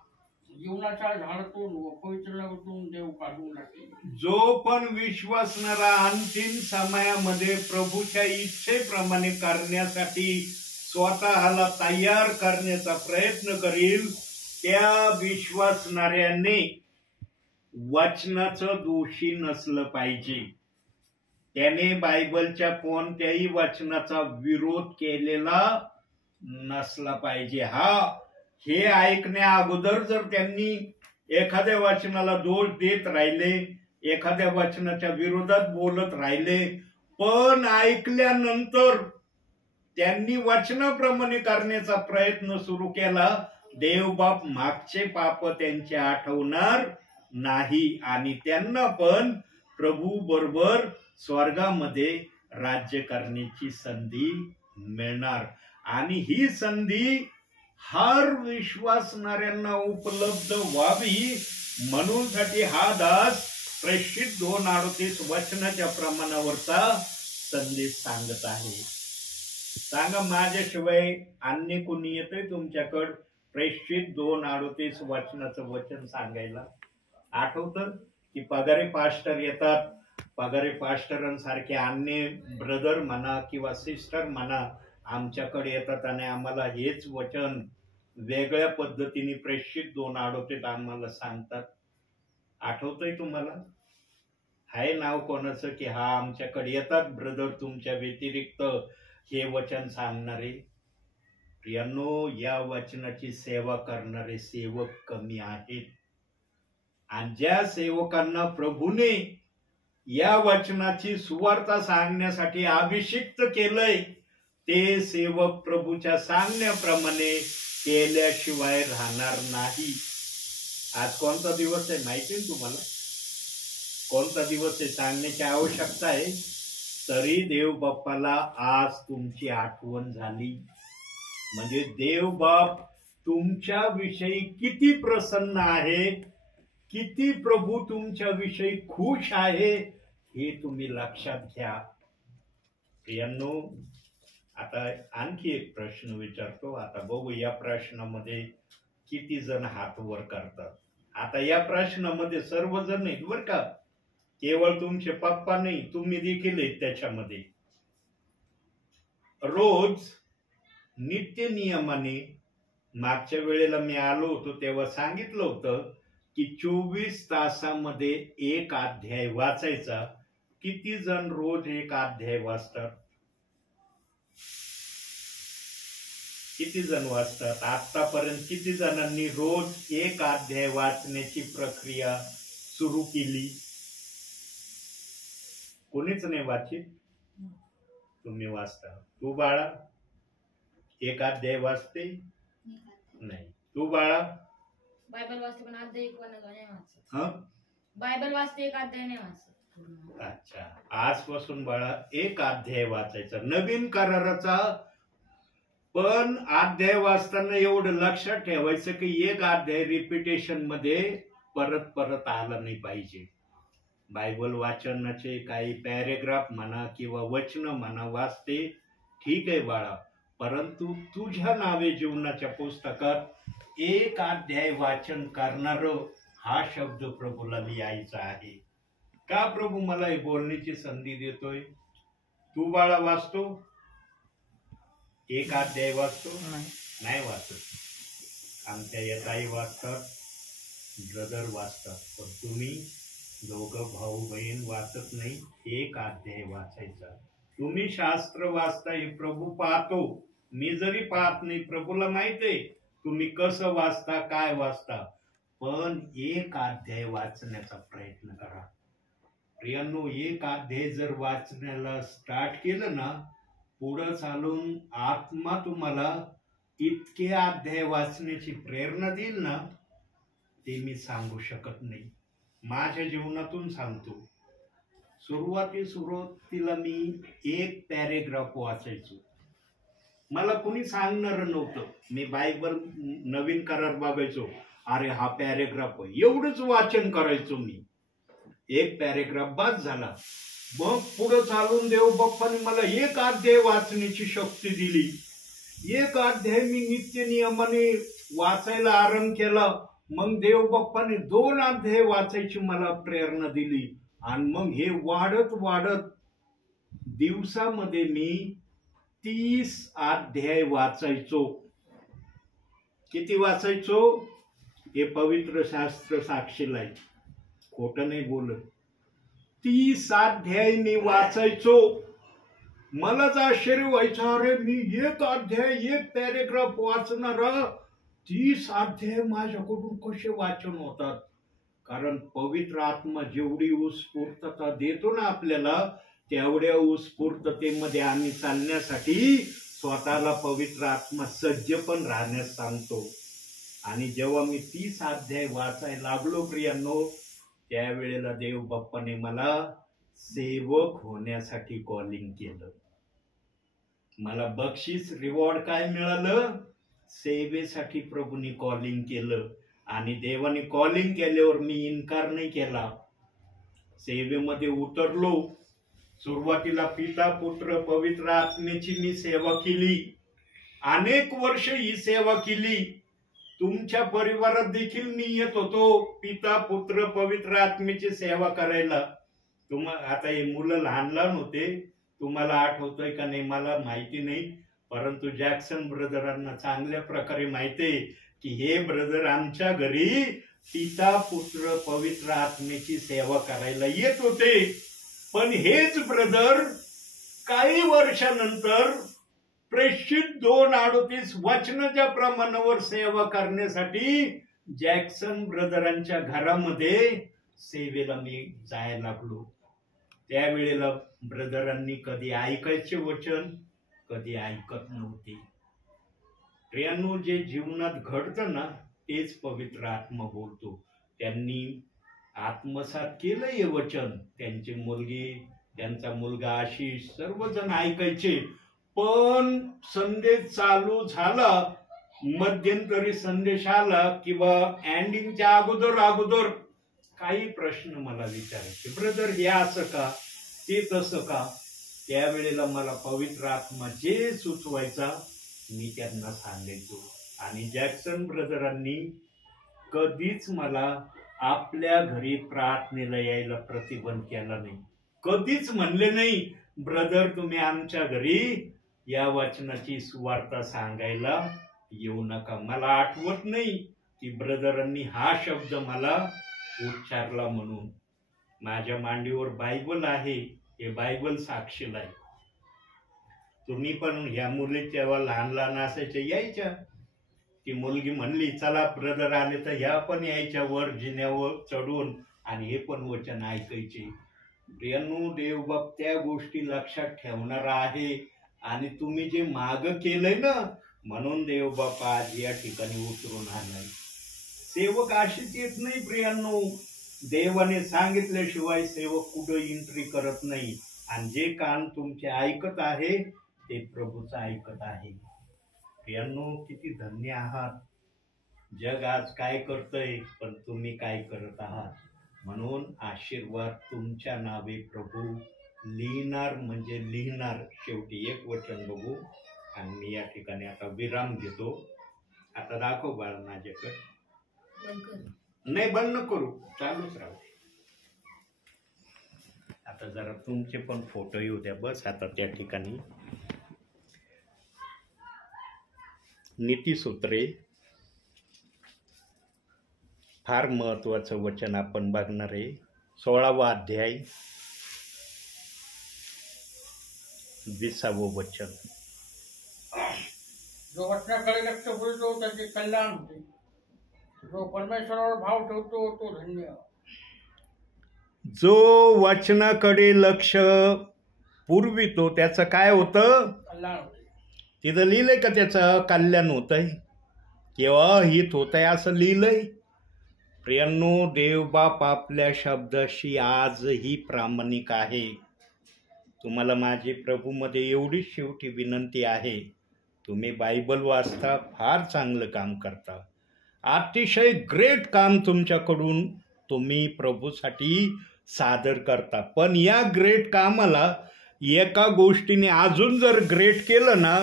जीवनाच्या झाडातून व पवित्र नगरातून देव काढून टाकेल. जो पण विश्वासणारा अंतिम समयामध्ये प्रभूच्या इच्छेप्रमाणे करण्यासाठी स्वतःला तयार करण्याचा प्रयत्न करील, त्या विश्वासणाऱ्यांनी वचनाचं दोषी नसलं पाहिजे. त्याने बायबलच्या कोणत्याही वचनाचा विरोध केलेला नसला पाहिजे. हे ऐकण्या अगोदर जर त्यांनी एखाद्या वचनाला दोष देत राहिले, एखाद्या वचनाच्या विरोधात बोलत राहिले, पण ऐकल्यानंतर त्यांनी वचनाप्रमाणे करण्याचा प्रयत्न सुरू केला, देवबाप मागचे पाप त्यांचे आठवणार नाही आणि त्यांना पण प्रभू बरोबर स्वर्गामध्ये राज्य करण्याची संधी मिळणार. आणि ही संधी हर विश्वासणाऱ्यांना उपलब्ध व्हावी म्हणून साठी हा दास प्रेषित 2:38 वचनाच्या प्रमाणावरचा संदेश सांगत आहे. सांगा, माझ्याशिवाय अन्य कोणी येतोय तुमच्याकडे प्रेषित 2:38 वचनाचं वचन सांगायला? आठवतं की पगारी पास्टर येतात, पगारी पास्टरांसारखे अन्य ब्रदर म्हणा किंवा सिस्टर म्हणा आमच्याकडे येतात आणि आम्हाला हेच वचन वेगळ्या पद्धतीने प्रेषित 2:38 आम्हाला सांगतात. आठवतंय तुम्हाला? हाय नाव कोणाचं की आमच्याकडे येतात ब्रदर तुमच्या व्यतिरिक्त हे वचन सांगणारे? प्रियांनो, या वचनाची सेवा करणारे सेवक कमी आहेत आणि ज्या सेवकांना प्रभूने या वचनाची सुवार्ता सांगण्यासाठी अभिषिक्त केलंय ते सेवक प्रभूच्या सांगण्याप्रमाणे केल्याशिवाय राहणार नाही. आज कोणता दिवस आहे माहिती आहे तुम्हाला? कोणता दिवस आहे सांगण्याची आवश्यकता आहे. तरी देव बाप्पाला आज तुमची आठवण झाली म्हणजे देव बाप तुमच्या विषयी किती प्रसन्न आहे, किती प्रभू तुमच्या विषयी खुश आहे हे तुम्ही लक्षात घ्या. प्रियांनो, आता आणखी एक प्रश्न विचारतो. आता बघू या प्रश्नामध्ये किती जण हात वर करतात. आता या प्रश्नामध्ये सर्वजण आहेत बरं का, केवळ तुमचे पप्पा नाही, तुम्ही देखील आहेत त्याच्यामध्ये. रोज नित्य नियमाने मागच्या वेळेला मी आलो होतो तेव्हा सांगितलं होतं की 24 तासामध्ये एक अध्याय वाचायचा. किती जण रोज एक अध्याय वाचतात? किती जण वाचतात? आतापर्यंत किती जणांनी रोज एक अध्याय वाचण्याची प्रक्रिया सुरू केली? कोणीच नाही वाचित? तुम्ही वाचता. तू बाळा एक अध्याय वाचते? नाही. तू बाळा? बायबल वाचते पण अध्याय एक नाही वाचत. बायबल वाचते एक अध्याय नाही वाचत. अच्छा, आजपासून बाळा एक अध्याय वाचायचा नवीन कराराचा. पण अध्याय वाचताना एवढं लक्षात ठेवायचं की एक अध्याय रिपिटेशन मध्ये परत परत आला नाही पाहिजे. बायबल वाचनाचे काही पॅरेग्राफ म्हणा किंवा वचन म्हणा वाचते, ठीक आहे बाळा, परंतु तुझ्या नावे जीवनाच्या पुस्तकात एक अध्याय वाचन करणार हा शब्द प्रभूला लिहायचा आहे. का प्रभू मला हे बोलण्याची संधी देतोय? तू बाळा वाचतो? एक अध्याय वाचतो? नाही वाचत. आमच्या येताई वाचतात, ब्रदर वाचतात, पण तुम्ही दोघं भाऊ बहीण वाचत नाही. एक अध्याय वाचायचा. तुम्ही शास्त्र वाचता हे प्रभू पाहतो, मी जरी पाहत नाही, प्रभूला माहित आहे तुम्ही कसं वाचता, काय वाचता. पण एक अध्याय वाचण्याचा प्रयत्न करा. प्रियांनो, एक अध्याय जर वाचण्याला स्टार्ट केलं ना, पुढं चालून आत्मा तुम्हाला इतके अध्याय वाचण्याची प्रेरणा देईल ना, ते मी सांगू शकत नाही. माझ्या जीवनातून सांगतो. सुरुवातीला मी एक पॅरेग्राफ वाचायचो. मला कोणी सांगणार नव्हतं. मी बायबल नवीन करार बघायचो, अरे हा पॅरेग्राफ, एवढंच वाचन करायचो मी. एक पॅरेग्राफ बस झाला. मग पुढे चालून देव बाप्पाने मला एक अध्याय वाचण्याची शक्ती दिली. एक अध्याय मी नित्य नियमाने वाचायला आरंभ केला. मग देव बाप्पाने 2 अध्याय वाचायची मला प्रेरणा दिली आणि मग हे वाढत वाढत दिवसामध्ये मी 30 अध्याय वाचायचो. किती वाचायचो हे पवित्र शास्त्र साक्षीला आहे. खोटं नाही बोलत. 30 अध्याय मी वाचायचो. मलाच आश्चर्य व्हायचं, अरे मी एक अध्याय, एक पॅरेग्राफ वाचणार, 30 अध्याय माझ्याकडून कसे वाचन होतात? कारण पवित्र आत्मा जेवढी उत्स्फूर्तता देतो ना आपल्याला, तेवढ्या उत्स्फूर्ततेमध्ये आम्ही चालण्यासाठी स्वतःला पवित्र आत्मा सज्ज पण राहण्यास सांगतो. आणि जेव्हा मी 30 अध्याय वाचायला लागलो प्रियांनो, त्यावेळेला देव बाप्पाने मला सेवक होण्यासाठी कॉलिंग केलं. मला बक्षीस रिवॉर्ड काय मिळालं? सेवेसाठी प्रभूंनी कॉलिंग केलं. आणि देवाने कॉलिंग केल्यावर मी इन्कार नाही केला. सेवेमध्ये उतरलो. सुरुवातीला पिता पुत्र पवित्र आत्म्याची मी सेवा केली. अनेक वर्ष ही सेवा केली. तुमच्या परिवारात देखील मी येत होतो पिता पुत्र पवित्र आत्म्याची सेवा करायला. आता हे मुलं लहान लहान होते, तुम्हाला आठवतंय का नाही मला माहिती नाही, परंतु जॅक्सन ब्रदरांना चांगल्या प्रकारे माहिती आहे की हे ब्रदर आमच्या घरी पिता पुत्र पवित्र आत्म्याची सेवा करायला येत होते. पण हेच ब्रदर काही वर्षानंतर प्रेषित 2:38 वचनाच्या प्रमाणावर सेवा करण्यासाठी जॅक्सन ब्रदरांच्या घरामध्ये सेवेला मी जायला लागलो. त्यावेळेला ब्रदरांनी कधी ऐकायचे वचन, कधी ऐकत नव्हते. प्रियांनो, जे जीवनात घडतं ना तेच पवित्र आत्मा बोलतो. त्यांनी आत्मसात केलं हे वचन. त्यांची मुलगी, त्यांचा मुलगा आशिष सर्वजण ऐकायचे. पण संदेश चालू झाला, मध्यंतरी संदेश आला किंवा एंडिंगच्या अगोदर काही प्रश्न मला विचारायचे, ब्रदर हे असं का, ते तसं का? त्यावेळेला मला पवित्र आत्मा जे सुचवायचा मी त्यांना सांगायचो. आणि जॅक्सन ब्रदरांनी कधीच मला आपल्या घरी प्रार्थनेला यायला प्रतिबंध केला नाही. कधीच म्हणले नाही, ब्रदर तुम्ही आमच्या घरी या वचनाची सुवार्ता सांगायला येऊ नका. मला आठवत नाही की ब्रदरांनी हा शब्द मला उच्चारला म्हणून. माझ्या मांडीवर बायबल आहे, हे बायबल साक्षीला आहे. तुम्ही पण ह्या मुली तेव्हा लहान लहान असायच्या, यायच्या. ती मुलगी म्हणली चला ब्रदर आले तर ह्या पण यायच्या वर जिन्यावर चढून आणि हे पण वचन ऐकायचे. प्रियांनो, देवबाप त्या गोष्टी लक्षात ठेवणार आहे. आणि तुम्ही जे माग केलंय ना, म्हणून देवबाप आज या ठिकाणी उतरून आलाय. सेवक अशीच येत नाही प्रियांनो. देवाने सांगितल्याशिवाय सेवक कुठं एंट्री करत नाही. आणि जे कान तुमचे ऐकत आहे ते प्रभूचं ऐकत आहे. प्रियांनो, किती धन्य आहात. जग आज काय करतंय, पण तुम्ही काय करत आहात. म्हणून आशीर्वाद तुमच्या नावे प्रभू लिहिणार म्हणजे लिहिणार. शेवटी एक वचन बघू आणि मी या ठिकाणी आता विराम घेतो. आता दाखव बाळ माझ्याकडे. नाही, बंद न करू, चालूच राहू दे. आता जरा तुमचे पण फोटो येऊ द्या. बस आता त्या ठिकाणी नीतिसूत्रे, फार महत्वाचं वचन आपण बघणार आहे. 16वा अध्याय 20वे वचन. जो वचनाकडे लक्ष पुरवतो त्याचे कल्याण होते. जो परमेश्वरावर भाव ठेवतो तो धन्य. जो वचनाकडे लक्ष पुरवितो त्याचं काय होतं? कल्याण होते. तिथं लिहिलंय का त्याचं कल्याण होतंय किंवा हित होतंय असं लिहिलंय? प्रियांनो, देवबाप आपल्या शब्दाशी आजही प्रामाणिक आहे. तुम्हाला माझी प्रभूमध्ये एवढीच शेवटी विनंती आहे, तुम्ही बायबल वाचता, फार चांगलं काम करता, अतिशय ग्रेट काम तुमच्याकडून तुम्ही प्रभूसाठी सादर करता. पण या ग्रेट कामाला एका गोष्टीने अजून जर ग्रेट केलं ना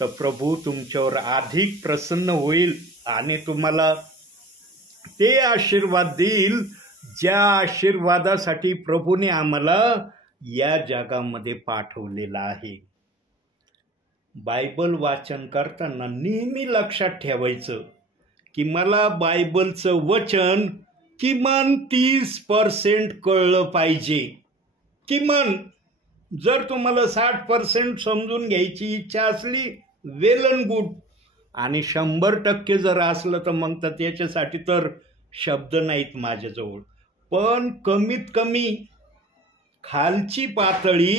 तर प्रभू तुमच्यावर अधिक प्रसन्न होईल आणि तुम्हाला ते आशीर्वाद देईल ज्या आशीर्वादासाठी प्रभूने आम्हाला या जगामध्ये पाठवलेला आहे. बायबल वाचन करताना नेहमी लक्षात ठेवायचं की मला बायबलचं वचन किमान 30% कळलं पाहिजे. किमान जर तुम्हाला 60% समजून घ्यायची इच्छा असली वेल अँड गुड, आणि 100% जर असलं तर मग तर त्याच्यासाठी तर शब्द नाहीत माझ्याजवळ. पण कमीत कमी खालची पातळी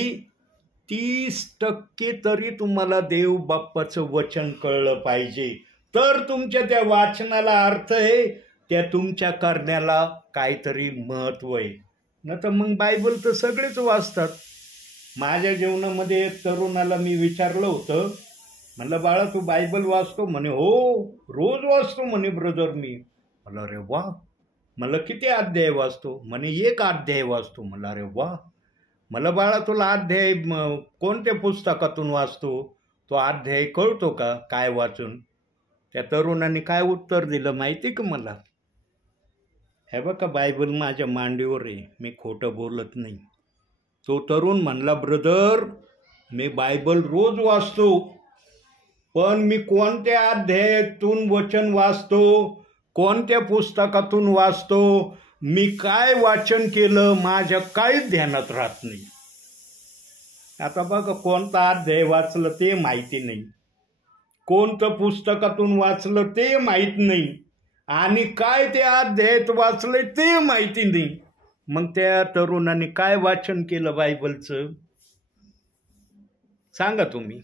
30% तरी तुम्हाला देव बाप्पाचं वचन कळलं पाहिजे. तर तुमच्या त्या वाचनाला अर्थ आहे, त्या तुमच्या करण्याला काहीतरी महत्व आहे. न तर मग बायबल तर सगळेच वाचतात. माझ्या जीवनामध्ये एक तरुणाला मी विचारलं होतं, म्हणलं बाळा तू बायबल वाचतो? म्हणे हो रोज वाचतो म्हणे ब्रदर मी. म्हणलं अरे वा. मला किती अध्याय वाचतो? म्हणे 1 अध्याय वाचतो. म्हणलं अरे वा. मला बाळा तुला अध्याय कोणत्या पुस्तकातून वाचतो? तो अध्याय कळतो का काय वाचून? त्या तरुणाने काय उत्तर दिलं माहिती का मला? हे बघा बायबल माझ्या मांडीवर आहे, मी खोटं बोलत नाही. तो तरुण म्हणला ब्रदर मी बायबल रोज वाचतो, पण मी कोणत्या अध्यायातून वचन वाचतो, कोणत्या पुस्तकातून वाचतो, मी काय वाचन केलं माझ्या काहीच ध्यानात राहत नाही. आता बघा कोणता अध्याय वाचलं ते माहिती नाही, कोणतं पुस्तकातून वाचलं ते माहीत नाही, आणि काय त्या अध्यायात वाचलंय ते माहिती नाही. मग त्या तरुणाने काय वाचन केलं बायबलचं सांगा तुम्ही?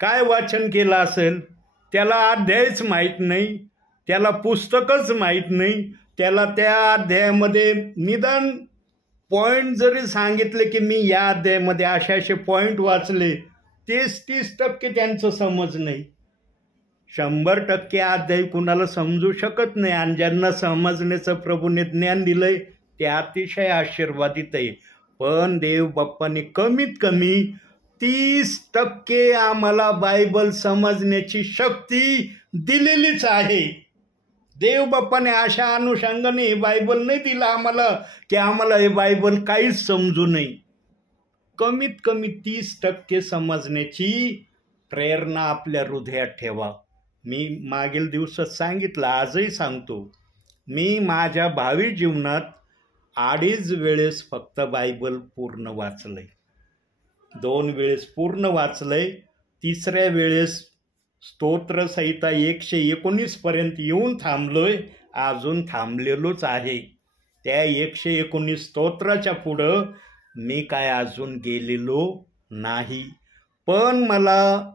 काय वाचन केलं असेल? त्याला अध्यायच माहीत नाही, त्याला पुस्तकच माहीत नाही, त्याला त्या अध्यायामध्ये निदान पॉईंट जरी सांगितले की मी या अध्यायामध्ये असे असे पॉईंट वाचले, तेच 30% त्यांचं समज नाही. 100% अध्याय कुणाला समजू शकत नाही, आणि ज्यांना समजण्याचं प्रभूने ज्ञान दिलंय ते अतिशय आशीर्वादित आहे. पण देव बाप्पाने कमीत कमी 30% आम्हाला बायबल समजण्याची शक्ती दिलेलीच आहे. देव बाप्पाने अशा अनुषंगाने हे बायबल नाही दिलं आम्हाला की आम्हाला हे बायबल काहीच समजू नये. कमीत कमी 30% समजण्याची प्रेरणा आपल्या हृदयात ठेवा. मी मागील दिवसात सांगितलं, आजही सांगतो, मी माझ्या भावी जीवनात 2.5 वेळेस फक्त बायबल पूर्ण वाचलंय. 2 वेळेस पूर्ण वाचलंय. 3ऱ्या वेळेस स्तोत्रसहिता 119 पर्यंत येऊन थांबलोय, अजून थांबलेलोच आहे. त्या 119 स्तोत्राच्या पुढं मी काय अजून गेलेलो नाही. पण मला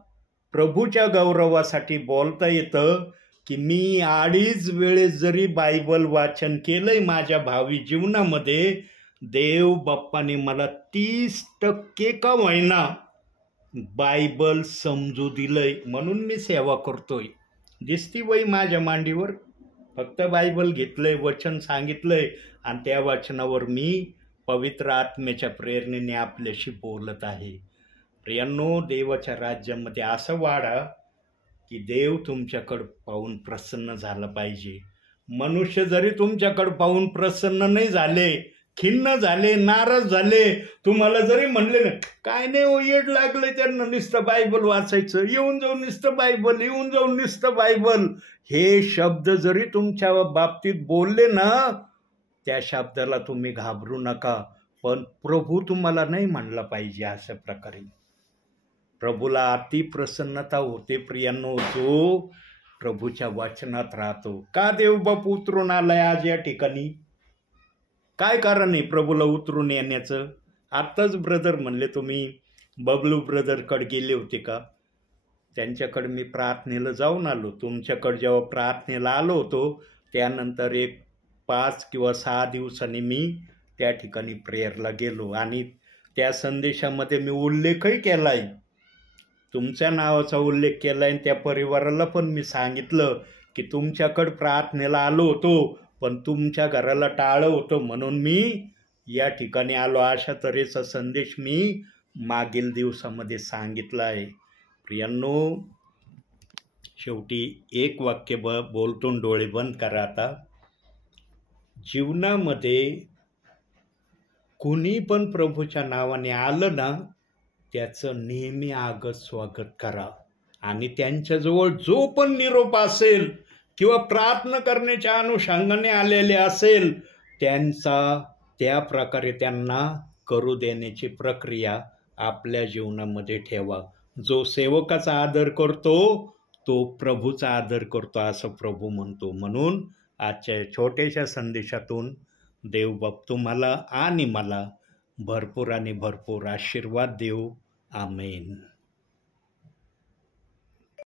प्रभूच्या गौरवासाठी बोलता येतं की मी 2.5 वेळेस जरी बायबल वाचन केलंय माझ्या भावी जीवनामध्ये, देव बाप्पाने मला 30% का होईना बायबल समजू दिलंय, म्हणून मी सेवा करतोय. दिसती वय माझ्या मांडीवर, फक्त बायबल घेतलंय, वचन सांगितलंय, आणि त्या वचनावर मी पवित्र आत्म्याच्या प्रेरणेने आपल्याशी बोलत आहे. प्रियांनो, देवाच्या राज्यामध्ये असं वाढा की देव तुमच्याकडं पाहून प्रसन्न झालं पाहिजे. मनुष्य जरी तुमच्याकडं पाहून प्रसन्न नाही झाले, खिन्न झाले, नाराज झाले, तुम्हाला जरी म्हणले ना काय नाही हो येड लागले त्यांना नुसतं बायबल वाचायचं, येऊन जाऊन नुसतं बायबल, येऊन जाऊन नुसतं बायबल, हे शब्द जरी तुमच्या बाबतीत बोलले ना, त्या शब्दाला तुम्ही घाबरू नका. पण प्रभू तुम्हाला नाही म्हणला पाहिजे अशा प्रकारे. प्रभूला अति प्रसन्नता होते प्रियांनो जो प्रभूच्या वचनात राहतो. का देव बाप उतरून आलाय आज या ठिकाणी? काय कारण आहे प्रभूला उतरून येण्याचं? आत्ताच ब्रदर म्हणले तुम्ही बबलू ब्रदरकडे गेले होते का? त्यांच्याकडे मी प्रार्थनेला जाऊन आलो. तुमच्याकडे जेव्हा प्रार्थनेला आलो होतो त्यानंतर एक 5 किंवा 6 दिवसांनी मी त्या ठिकाणी प्रेयरला गेलो, आणि त्या संदेशामध्ये मी उल्लेखही केला आहे, तुमच्या नावाचा उल्लेख केला आहे. त्या परिवाराला पण मी सांगितलं की तुमच्याकडे प्रार्थनेला आलो होतो, पण तुमच्या घराला टाळं होतं म्हणून मी या ठिकाणी आलो. अशा तऱ्हेचा संदेश मी मागील दिवसामध्ये सांगितला आहे. प्रियांनो, शेवटी एक वाक्य बोलतो, डोळे बंद करा आता. जीवनामध्ये कुणी पण प्रभूच्या नावाने आलं ना, त्याचं नेहमी आगत स्वागत करा, आणि त्यांच्याजवळ जो पण निरोप असेल किंवा प्रार्थना करण्याच्या अनुषंगाने आलेले असेल त्यांचा त्या प्रकारे त्यांना करू देण्याची प्रक्रिया आपल्या जीवनामध्ये ठेवा. जो सेवकाचा आदर करतो तो प्रभूचा आदर करतो असं प्रभू म्हणतो. म्हणून आजच्या छोट्याशा संदेशातून देवबाप तुम्हाला आणि मला भरपूर आणि भरपूर आशीर्वाद देऊ. आमेन.